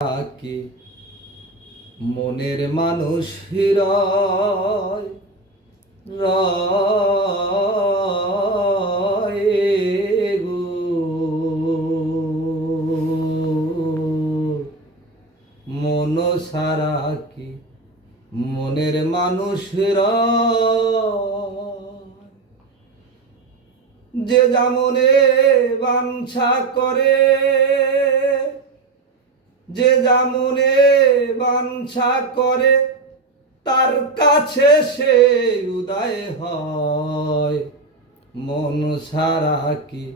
কি মনের মানুষ হৃদয় রয় গো মন সারা কি মনের মানুষ যে যেমনে বাঞ্ছা করে যে যেমনে বাঞ্ছা করে তার কাছে সে উদয় হয় মন সারা কি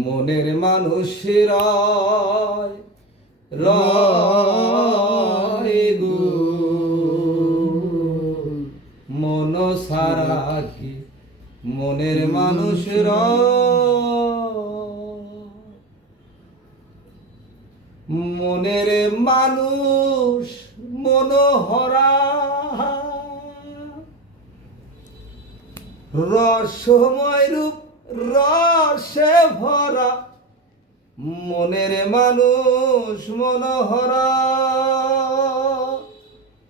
মনের মানুষ রয় রয় গো মন সারা কি মনের মানুষ মনের মানুষ মনোহরা রসময় রূপ রসে ভরা মনের মানুষ মনোহরা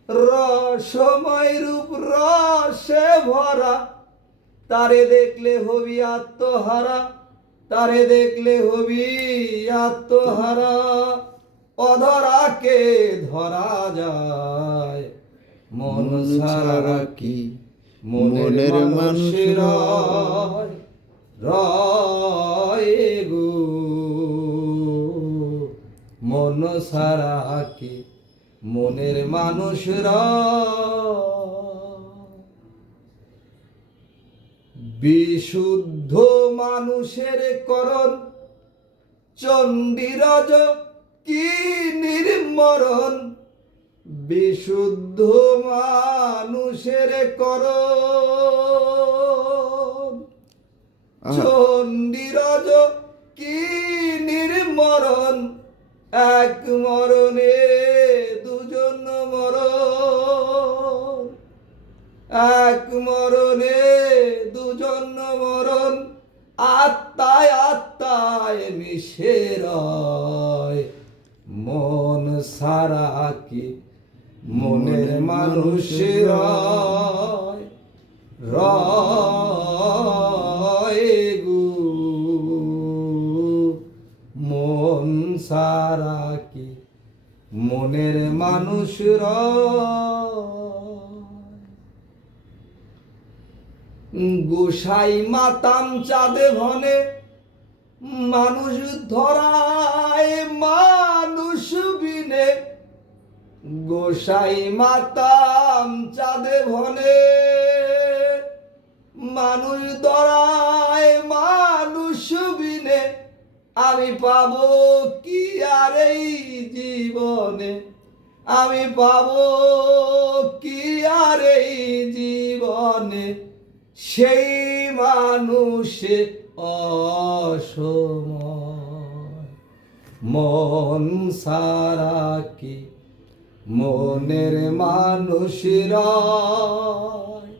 রসময় রূপ রসে ভরা তারে দেখলে হবি আত্মহারা তারে দেখলে হবি আত্মহারা অধরাকে ধরা যায় মন সারা কি মনের মানুষের রয় গো মন সারা কি মনের মানুষ বিশুদ্ধ মানুষের করণ চণ্ডীরাজ কি নির্মরণ বিশুদ্ধ মানুষের করণ চণ্ডীরাজ কি নির্মরণ এক মরণে দুজন মরণ এক মরণে দুজন মরণ আত্মায় আত্মায় মিশে রয় মন সারা কি মনের মানুষ রয় রয় গো মন সারা কি মনের মানুষ গোসাই মাতাম চাঁদে ভনে মানুষ ধরায় মানুষ বিনে গোসাই মাতাম চাঁদে ভনে মানুষ ধরায় মানুষ বিনে আমি পাবো কি আর এই জীবনে আমি পাবো কি আর এই জীবনে সেই মানুষে অসময় মন সারা কি মনের মানুষ রয়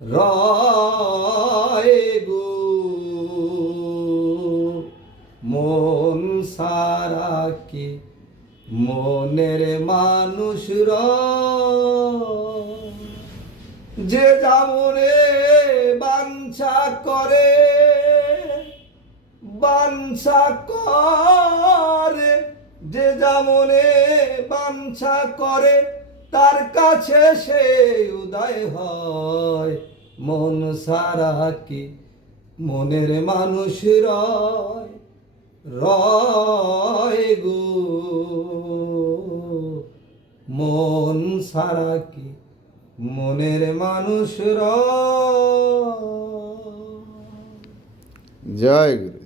রয় গো মন সারা কি মনের মানুষ যে যেমনে বাঞ্ছা করে বাঞ্ছা করে যে যেমনে বাঞ্ছা করে তার কাছে সে উদয় হয় মন সারা কি মনের মানুষ রয় রয় গো মন সারা কি মনের মানুষ জয় গুরু।